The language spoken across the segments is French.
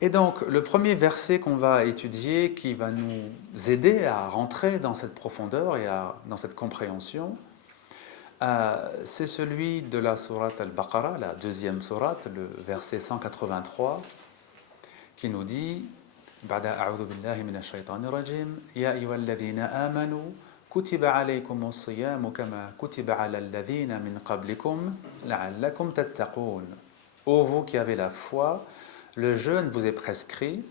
Et donc, le premier verset qu'on va étudier, qui va nous aider à rentrer dans cette profondeur et dans cette compréhension, c'est celui de la sourate Al-Baqarah, la deuxième sourate, le verset 183, qui nous dit بعد أعوذ بالله من الشيطان الرجيم يا أيها الذين آمنوا كتب عليكم الصيام كما كتب على الذين من قبلكم لعلكم تتقون. Ô vous qui avez la foi, le jeûne vous est prescrit,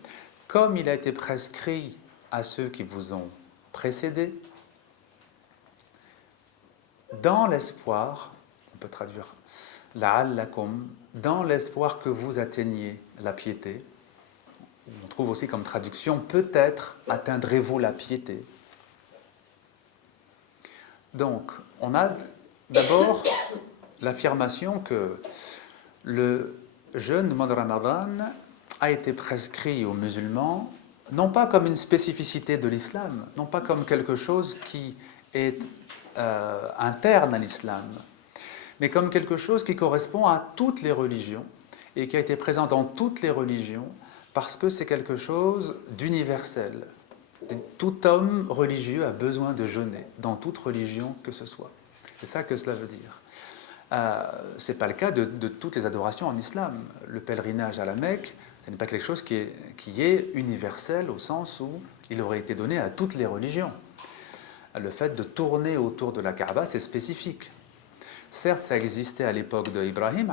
comme il a été prescrit à ceux qui vous ont précédés, dans l'espoir, on peut traduire la'allakum, dans l'espoir que vous atteigniez la piété. On trouve aussi comme traduction, peut-être atteindrez-vous la piété. Donc, on a d'abord l'affirmation que le jeûne du mois de Ramadan a été prescrit aux musulmans, non pas comme une spécificité de l'islam, non pas comme quelque chose qui est interne à l'islam, mais comme quelque chose qui correspond à toutes les religions et qui a été présent dans toutes les religions parce que c'est quelque chose d'universel. Tout homme religieux a besoin de jeûner, dans toute religion que ce soit. C'est ça que cela veut dire. Ce n'est pas le cas de toutes les adorations en islam. Le pèlerinage à la Mecque, ce n'est pas quelque chose qui est universel au sens où il aurait été donné à toutes les religions. Le fait de tourner autour de la Kaaba, c'est spécifique. Certes, ça existait à l'époque d'Ibrahim,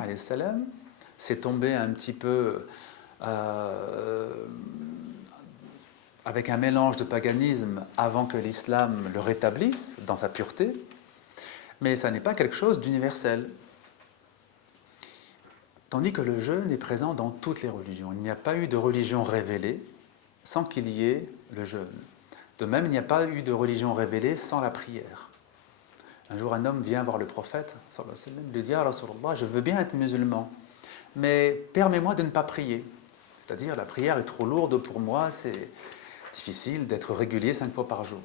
c'est tombé un petit peu avec un mélange de paganisme avant que l'islam le rétablisse dans sa pureté, mais ça n'est pas quelque chose d'universel. Tandis que le jeûne est présent dans toutes les religions. Il n'y a pas eu de religion révélée sans qu'il y ait le jeûne. De même, il n'y a pas eu de religion révélée sans la prière. Un jour, un homme vient voir le prophète, sallallahu alayhi wa sallam, lui dit « Ah, Rasulallah, je veux bien être musulman, mais permets-moi de ne pas prier. » C'est-à-dire, la prière est trop lourde pour moi, c'est difficile d'être régulier 5 fois par jour.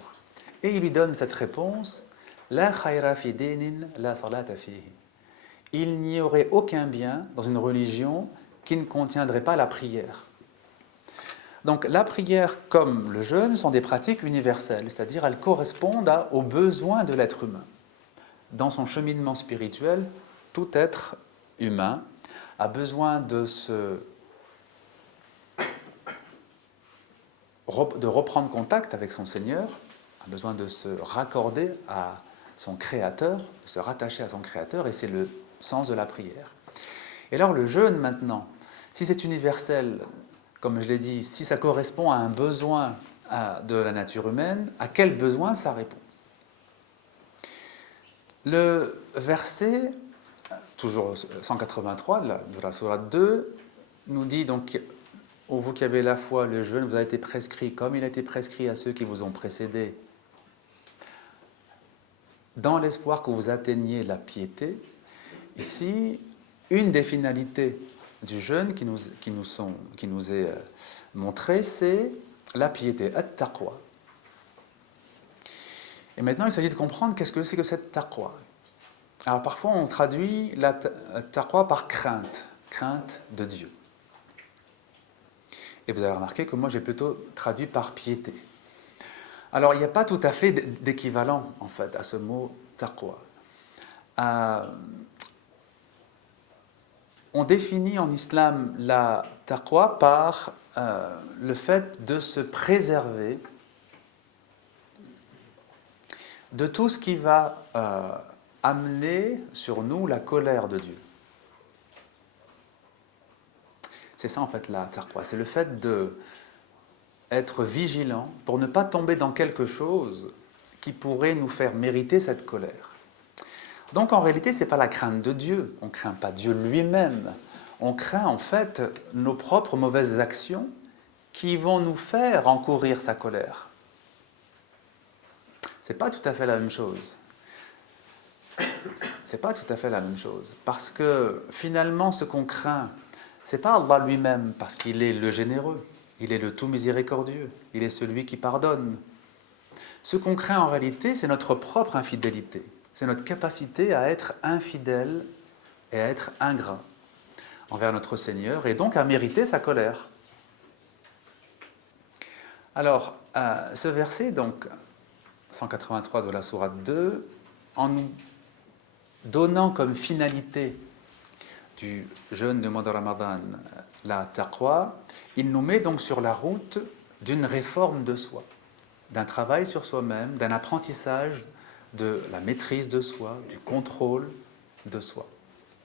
Et il lui donne cette réponse « La khayra fi dinin, la salata fihi » Il n'y aurait aucun bien dans une religion qui ne contiendrait pas la prière. Donc la prière comme le jeûne sont des pratiques universelles, c'est-à-dire elles correspondent aux besoins de l'être humain. Dans son cheminement spirituel, tout être humain a besoin de reprendre contact avec son Seigneur, a besoin de se raccorder à son Créateur, de se rattacher à son Créateur, et c'est le sens de la prière. Et alors le jeûne maintenant, si c'est universel, comme je l'ai dit, si ça correspond à un besoin de la nature humaine, à quel besoin ça répond? Le verset, toujours 183 de la sourate 2, nous dit donc « Ô vous qui avez la foi, le jeûne vous a été prescrit comme il a été prescrit à ceux qui vous ont précédés, dans l'espoir que vous atteigniez la piété. » Ici, une des finalités du jeûne qui nous est montrée, c'est la piété, at-taqwa. Et maintenant, il s'agit de comprendre qu'est-ce que c'est que cette taqwa. Alors parfois, on traduit la taqwa par crainte, crainte de Dieu. Et vous avez remarqué que moi, j'ai plutôt traduit par piété. Alors, il n'y a pas tout à fait d'équivalent, en fait, à ce mot taqwa. On définit en islam la taqwa par le fait de se préserver de tout ce qui va amener sur nous la colère de Dieu. C'est ça en fait la taqwa, c'est le fait d'être vigilant pour ne pas tomber dans quelque chose qui pourrait nous faire mériter cette colère. Donc en réalité, ce n'est pas la crainte de Dieu, on ne craint pas Dieu lui-même, on craint en fait nos propres mauvaises actions qui vont nous faire encourir sa colère. Ce n'est pas tout à fait la même chose. C'est pas tout à fait la même chose, parce que finalement ce qu'on craint, ce n'est pas Allah lui-même, parce qu'il est le généreux, il est le tout miséricordieux, il est celui qui pardonne. Ce qu'on craint en réalité, c'est notre propre infidélité, c'est notre capacité à être infidèle et à être ingrat envers notre Seigneur, et donc à mériter sa colère. Alors, ce verset, donc 183 de la sourate 2, en nous donnant comme finalité du jeûne du mois de Ramadan la taqwa, il nous met donc sur la route d'une réforme de soi, d'un travail sur soi-même, d'un apprentissage de la maîtrise de soi, du contrôle de soi.